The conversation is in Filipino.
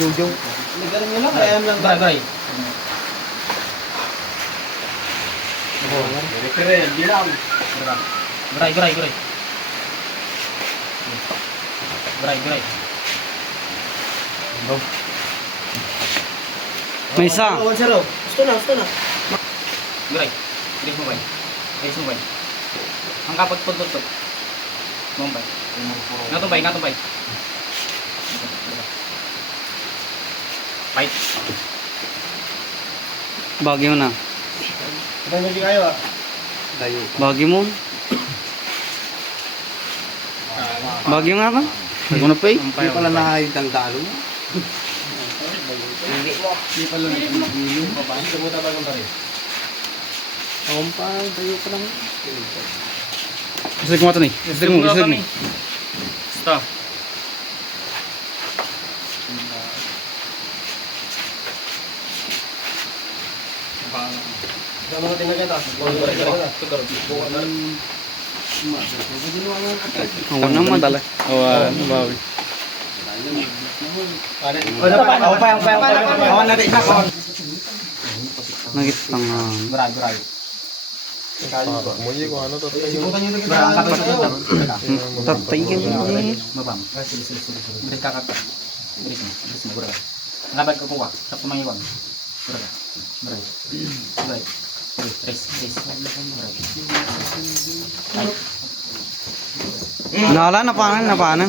Yung. Nagalan nyo lang, kaya lang. Baray. Keren, bilang. Baray. Baray. May isa. Gusto na. Baray. Bilis mo bay. Ang kapag pagtutok. Mumbay. Ngatumbay. Fight. Bagyo na. Kaya hindi kayo ah. Bagyo mo. Bagyo nga ba? Ako na pa eh. Hindi pala nakahayod ang dalo. Hindi pala nakahayod. Paano kumuta ba kung pare? Kumpang, tayo pa lang. Isig mo ito ni. Isig mo. Stop. Sama natin na kita. Awan naman dala. Awan, bawi. Awan natin isa ko. Nagit pang Baray. Muli ko ano to. tatay ka niya. Mabam. Bilis kakak. Bilis mo. Baray. Ngabad ka kuha. Tapos mangiwag. Baray. Trace. Nala, napanan.